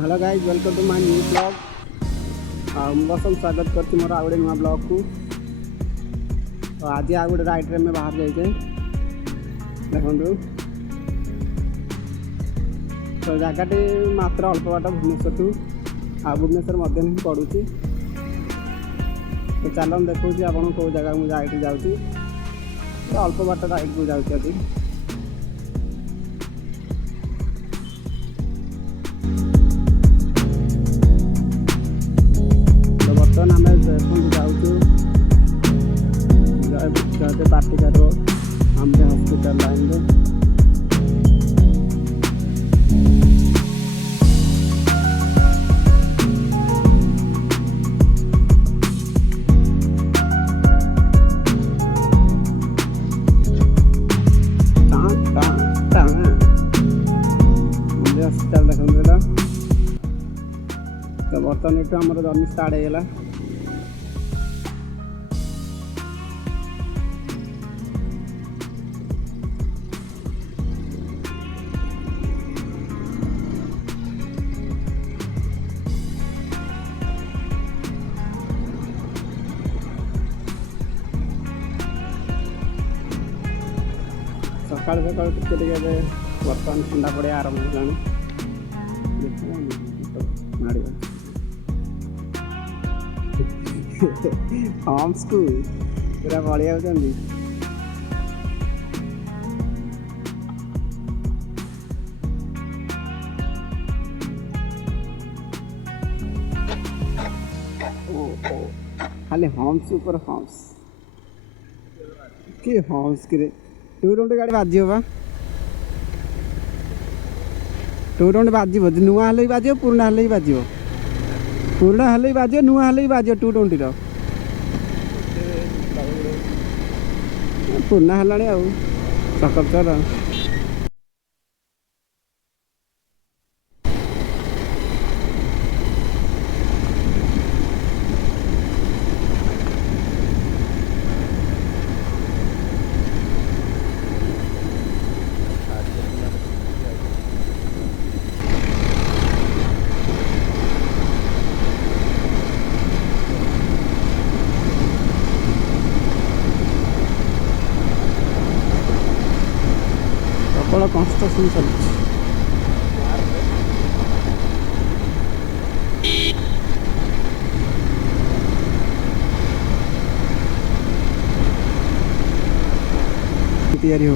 Hello guys welcome to my new blog बसम स्वागत करती मोर आ गए नुआ ब्लॉग को। तो आज आ गए राइट में बाहर जाइए देखु तो जगहटी मात्र अल्प बाट भुवनेश्वर टू आ भुवनेश्वर मध्य ही पड़ू। तो चल देखा आप कौ जगह मुझे राइट जाऊँगी अल्प बाट राइट को जाऊँगी। बर्तमान आम जाऊँ पार्टिका रोड आमरे हॉस्पिटल लाइन में। हॉस्पिटल देखा तो बर्तमान ये आम जर्नी स्टार्ट होगा। सकाल सकाल टिके बर्तमान ठंडा पड़े आरंभ हो हम्स को पूरा बड़ी जाऊँगी। खाली हम्स ऊपर हम्स कि हम्स कि टू ट्वेंटी गाड़ी बाजी बा टू ट्वेंटी बाजी नुआ हेल्ले बाज पुराना हेल्ले बाज पुराना हेल्ले बाज नुआ हेल्ले बाज टू ट्वेंटी पुराना है आउ सकल प्रबल कंस्ट्रक्शन चलती तैयारी हो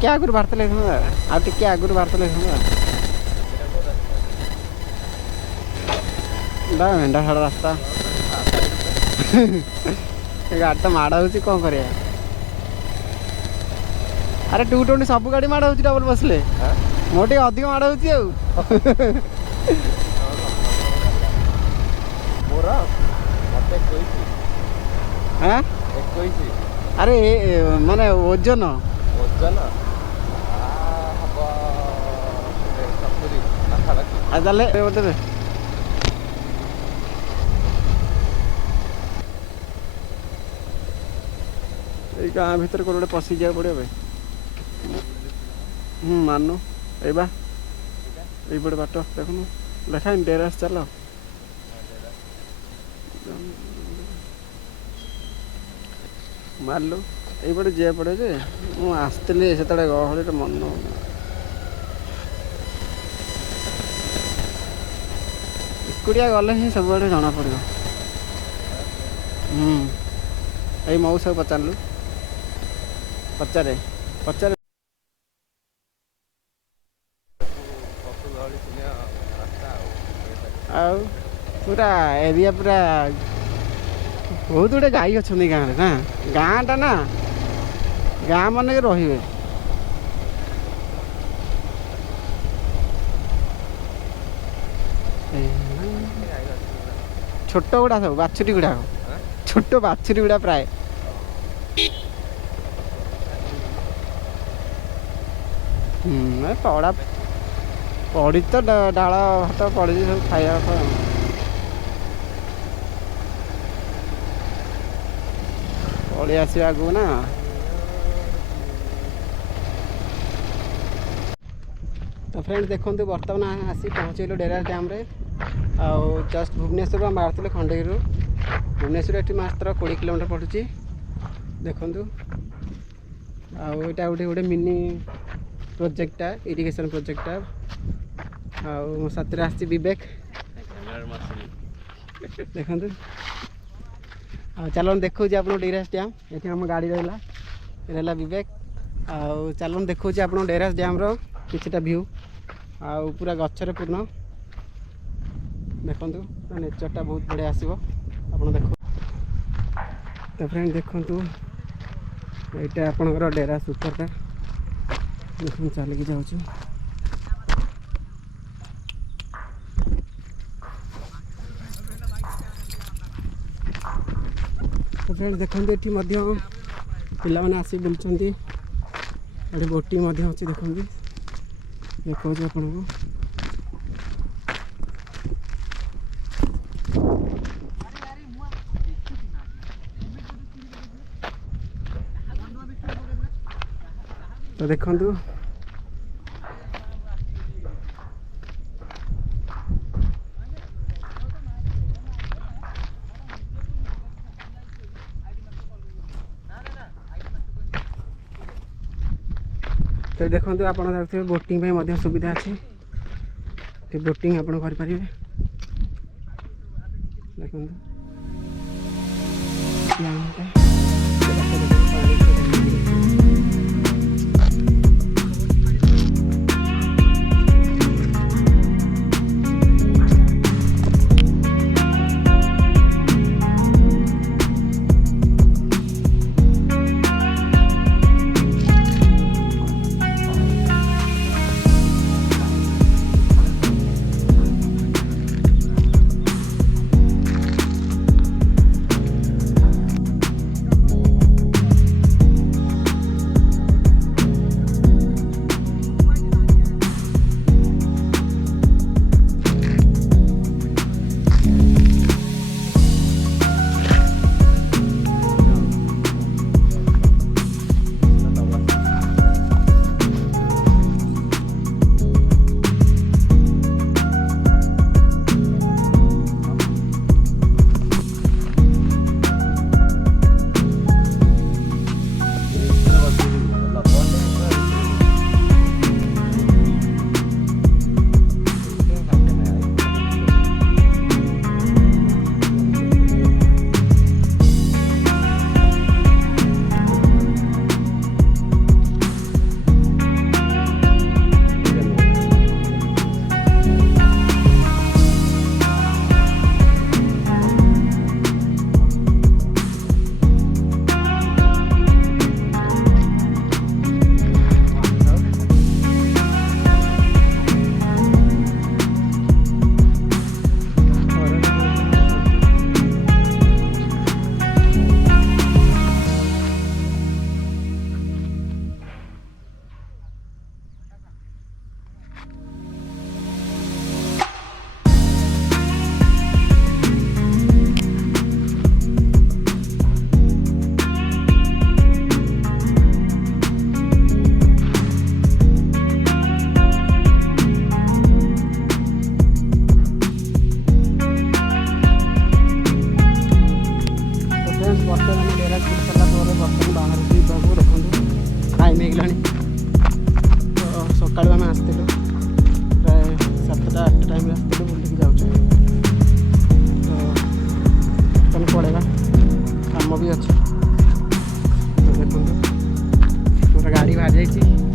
टे आगुरी बाहर टे आगुरी बाहर मेढा छाड़ रास्ता गाड़ी तो माड़ हो कौन कर। अरे टू ट्वेंटी सब गाड़ी माड़ हो डबल बसले मोर टे अधिक माड़ हो अरे माने ओजन ओजन गाँ भीतर को गोटे पशि जा पड़े मानो ये बाट देखुन देखा डेरास चल मारलु ये जा पड़े जे मुझे से गहली मन एकुटिया गले ही सब जना पड़ो। ये मौसा पचारू पचारे पचारे पूरा एरिया पूरा बहुत गुटे गाई अच्छा गाँव ना गाँटा ना गाँ मन के रे छोट गुड़ा सब बाछुरी गुड़ा छोट बाछुरी गुड़ा प्राय पड़ा पड़ी तो डाल हाथ पड़ी सब खाया पड़ी आस आगू ना फ्रेंड्स देखो बर्तमान आसी पहुँचल डेरास डैम रे आउ जस्ट भुवनेश्वर आम बाहर खंडगिरी भुवनेश्वर ये मात्र 20 किलोमीटर पड़ू देखु आईटा गोटे गोटे मिनी प्रोजेक्टा इरिगेशन प्रोजेक्टा आउ साथ आसी विवेक देखु चलो देखो आप डेरास डैम ये आम गाड़ी रहा विवेक आउ चलो देखो आप डेरास डैम रो किछटा व्यू आउ पूरा गचरे पूर्ण देखु नेचरटा बहुत बढ़िया आसो आप देखो तो फ्रेंड देखु यहाँ आपंकर डेरास उपरटा देखो चलिकी जाऊँ तो फ्रेंड देखो ये पिला मैंने आसी बुलूँ ये बोटिंग अच्छी देखो देखो आपन को तो देखु तो देखो आप बोटिंग सुविधा अच्छी बोटिंग आप करें देखो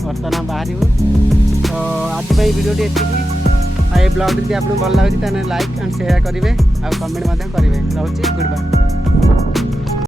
बर्तमान बाहर तो आज वीडियो ये ब्लॉग जब आपको भल लगे लाइक एंड शेयर करेंगे और कमेंट करेंगे रोचे गुड बाय।